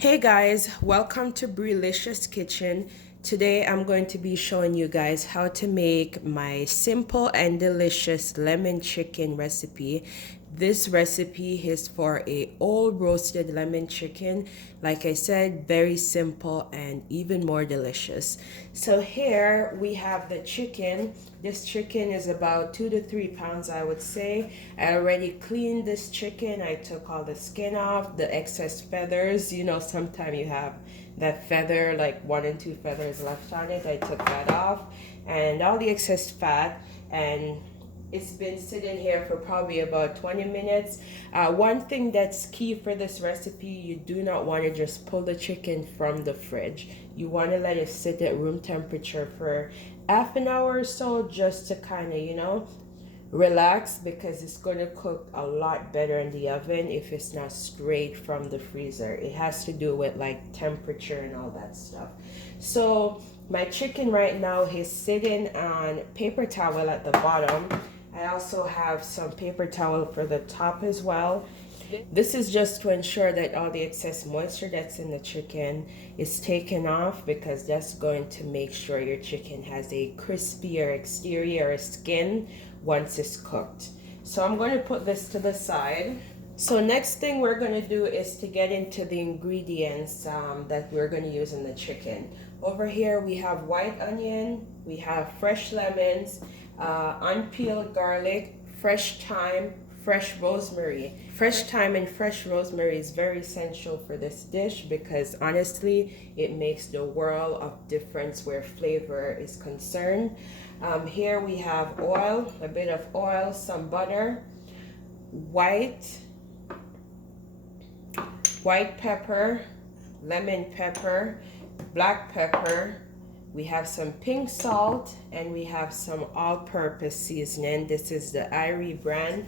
Hey guys, welcome to BREELICIOUS Kitchen. Today I'm going to be showing you guys how to make my simple and delicious lemon chicken recipe. This recipe is for a all roasted lemon chicken. Like I said, very simple and even more delicious. So here we have the chicken. This chicken is about 2 to 3 pounds, I would say. I already cleaned this chicken. I took all the skin off, the excess feathers. You know, sometimes you have that feather, like 1 and 2 feathers left on it. I took that off and all the excess fat, and it's been sitting here for probably about 20 minutes. One thing that's key for this recipe, you do not want to just pull the chicken from the fridge. You want to let it sit at room temperature for half an hour or so, just to kind of, relax, because it's going to cook a lot better in the oven if it's not straight from the freezer. It has to do with like temperature and all that stuff. So my chicken right now is sitting on paper towel at the bottom. I also have some paper towel for the top as well. This is just to ensure that all the excess moisture that's in the chicken is taken off, because that's going to make sure your chicken has a crispier exterior or skin once it's cooked. So I'm going to put this to the side. So next thing we're going to do is to get into the ingredients that we're going to use in the chicken. Over here we have white onion, we have fresh lemons, unpeeled garlic, fresh thyme, fresh rosemary. Fresh thyme and fresh rosemary is very essential for this dish, because honestly it makes the world of difference where flavor is concerned. Here we have oil, a bit of oil, some butter, white pepper, lemon pepper, black pepper. We have some pink salt, and we have some all-purpose seasoning. This is the Irie brand.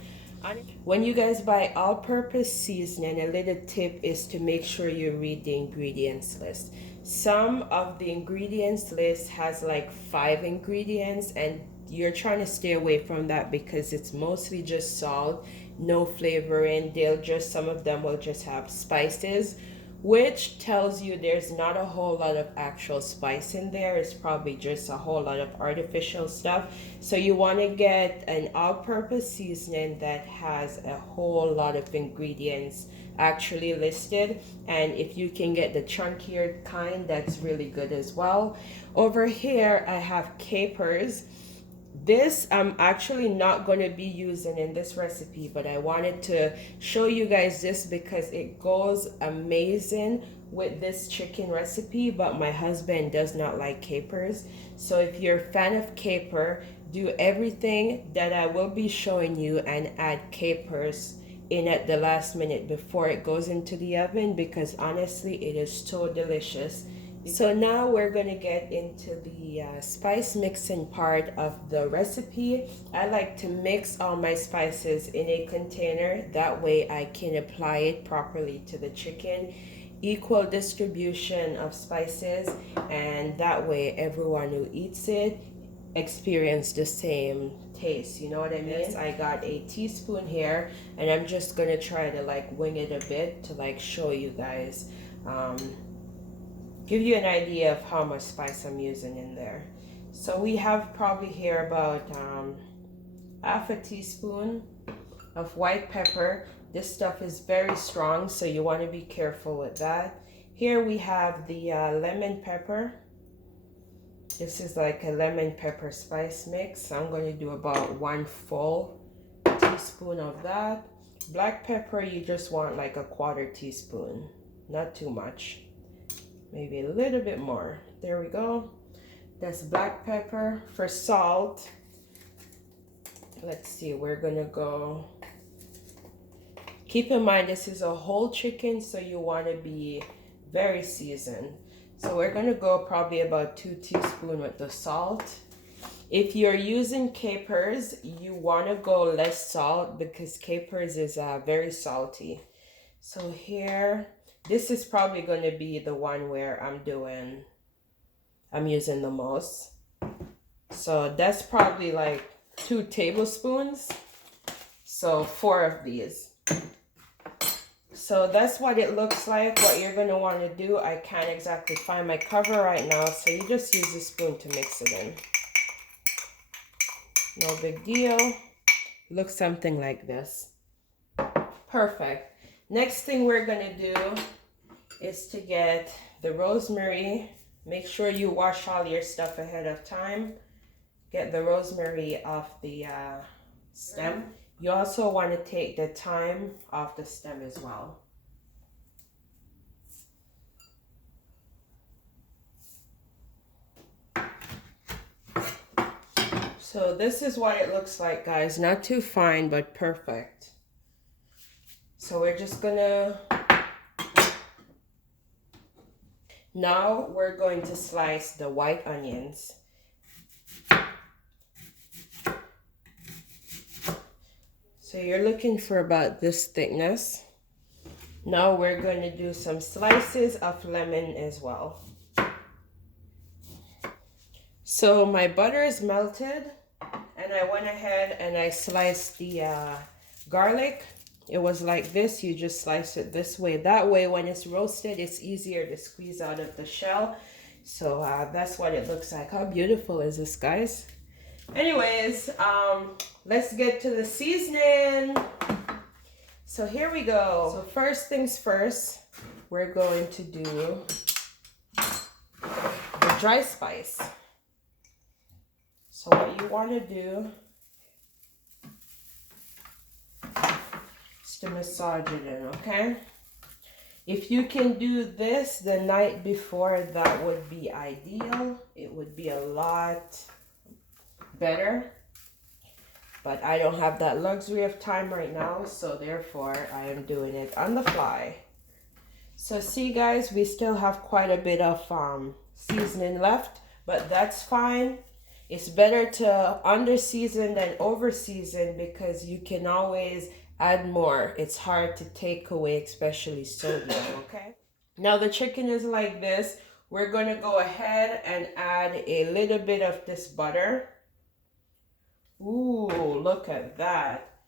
When you guys buy all-purpose seasoning, a little tip is to make sure you read the ingredients list. Some of the ingredients list has like 5 ingredients, and you're trying to stay away from that because it's mostly just salt, no flavoring. Some of them will just have spices, which tells you there's not a whole lot of actual spice in there. It's probably just a whole lot of artificial stuff. So you want to get an all-purpose seasoning that has a whole lot of ingredients actually listed, and if you can get the chunkier kind, that's really good as well. Over here I have capers. This I'm actually not going to be using in this recipe, but I wanted to show you guys this because it goes amazing with this chicken recipe, but my husband does not like capers. So if you're a fan of caper, do everything that I will be showing you and add capers in at the last minute before it goes into the oven, because honestly it is so delicious. So now we're going to get into the spice mixing part of the recipe. I like to mix all my spices in a container. That way I can apply it properly to the chicken. Equal distribution of spices, and that way everyone who eats it experience the same taste. You know what I mean? Yes. I got a teaspoon here, and I'm just going to try to like wing it a bit to like show you guys. Give you an idea of how much spice I'm using in there. So we have probably here about half a teaspoon of white pepper. This stuff is very strong, so you want to be careful with that. Here we have the lemon pepper. This is like a lemon pepper spice mix. I'm going to do about 1 full teaspoon of that. Black pepper, you just want like a 1/4 teaspoon, not too much. Maybe a little bit more. There we go. That's black pepper. For salt, let's see, we're gonna go. Keep in mind this is a whole chicken, so you want to be very seasoned. So we're gonna go probably about 2 teaspoons with the salt. If you're using capers, you want to go less salt because capers is very salty. So here, this is probably going to be the one where I'm using the most. So that's probably like 2 tablespoons. So 4 of these. So that's what it looks like. What you're going to want to do, I can't exactly find my cover right now, so you just use a spoon to mix it in. No big deal. Looks something like this. Perfect. Next thing we're going to do is to get the rosemary. Make sure you wash all your stuff ahead of time. Get the rosemary off the stem. You also want to take the thyme off the stem as well. So this is what it looks like, guys. Not too fine, but perfect. So we're just gonna... Now we're going to slice the white onions. So you're looking for about this thickness. Now we're going to do some slices of lemon as well. So my butter is melted, and I went ahead and I sliced the garlic. It was like this. You just slice it this way. That way, when it's roasted, it's easier to squeeze out of the shell. So that's what it looks like. How beautiful is this, guys? Anyways, let's get to the seasoning. So here we go. So first things first, we're going to do the dry spice. So what you want to do is to massage it in, okay? If you can do this the night before, that would be ideal. It would be a lot better, but I don't have that luxury of time right now, so therefore I am doing it on the fly. So see, guys, we still have quite a bit of seasoning left, but that's fine. It's better to under season than over season, because you can always add more. It's hard to take away, especially sodium. Okay, now the chicken is like this. We're going to go ahead and add a little bit of this butter. Ooh, look at that.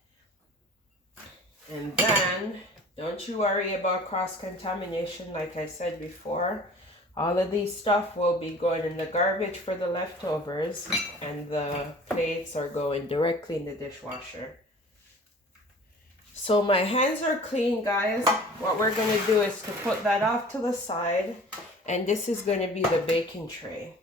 And then, don't you worry about cross-contamination. Like I said before, all of these stuff will be going in the garbage for the leftovers, and the plates are going directly in the dishwasher. So my hands are clean, guys. What we're going to do is to put that off to the side, and this is going to be the baking tray.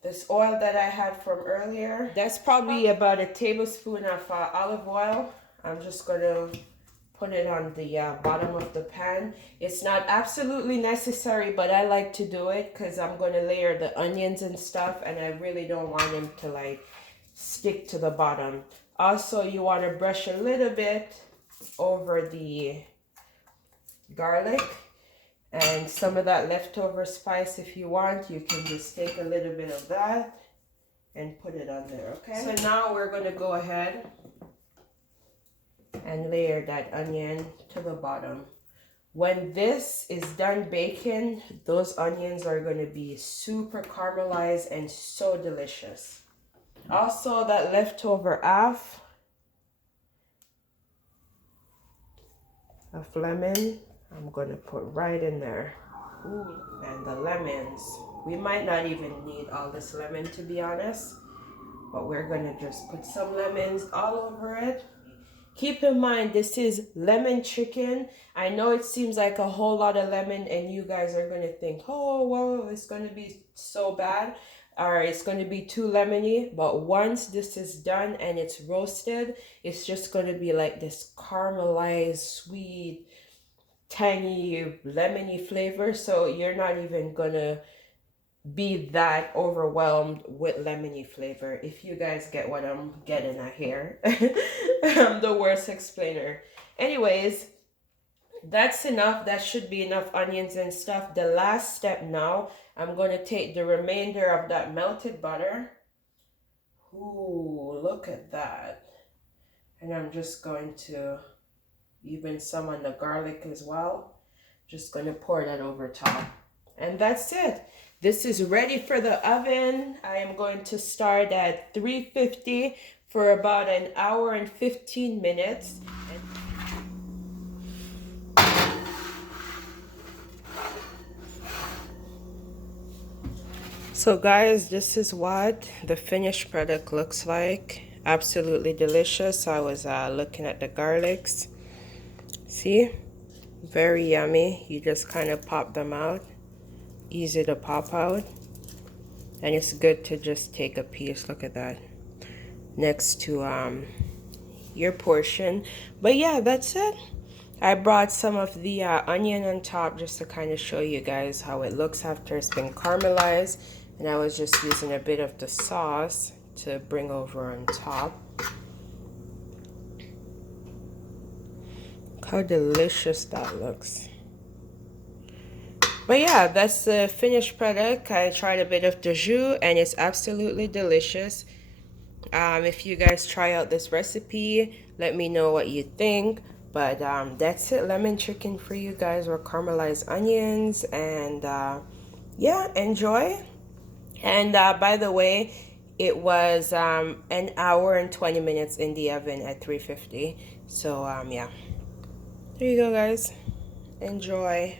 This oil that I had from earlier, that's probably about a tablespoon of olive oil. I'm just going to put it on the bottom of the pan. It's not absolutely necessary, but I like to do it because I'm going to layer the onions and stuff, and I really don't want them to like stick to the bottom. Also, you want to brush a little bit over the garlic. And some of that leftover spice, if you want, you can just take a little bit of that and put it on there, okay? So now we're going to go ahead and layer that onion to the bottom. When this is done baking, those onions are going to be super caramelized and so delicious. Also, that leftover half of lemon, I'm going to put right in there. Ooh, and the lemons. We might not even need all this lemon, to be honest, but we're going to just put some lemons all over it. Keep in mind, this is lemon chicken. I know it seems like a whole lot of lemon, and you guys are going to think, oh, well, it's going to be so bad, or it's going to be too lemony. But once this is done and it's roasted, it's just going to be like this caramelized, sweet, tangy, lemony flavor. So you're not even gonna be that overwhelmed with lemony flavor, if you guys get what I'm getting at here. I'm the worst explainer. Anyways, that's enough. That should be enough onions and stuff. The last step now, I'm going to take the remainder of that melted butter. Ooh, look at that. And I'm just going to even some on the garlic as well. Just going to pour that over top. And that's it. This is ready for the oven. I am going to start at 350 for about an hour and 15 minutes. So guys, this is what the finished product looks like. Absolutely delicious. I was looking at the garlics. See? Very yummy. You just kind of pop them out. Easy to pop out. And it's good to just take a piece. Look at that. Next to your portion. But yeah, that's it. I brought some of the onion on top just to kind of show you guys how it looks after it's been caramelized. And I was just using a bit of the sauce to bring over on top. Look how delicious that looks. But yeah, that's the finished product. I tried a bit of the jus and it's absolutely delicious. If you guys try out this recipe, let me know what you think. But that's it, lemon chicken for you guys with caramelized onions. And yeah, enjoy. And by the way, it was an hour and 20 minutes in the oven at 350. So yeah, there you go guys, enjoy.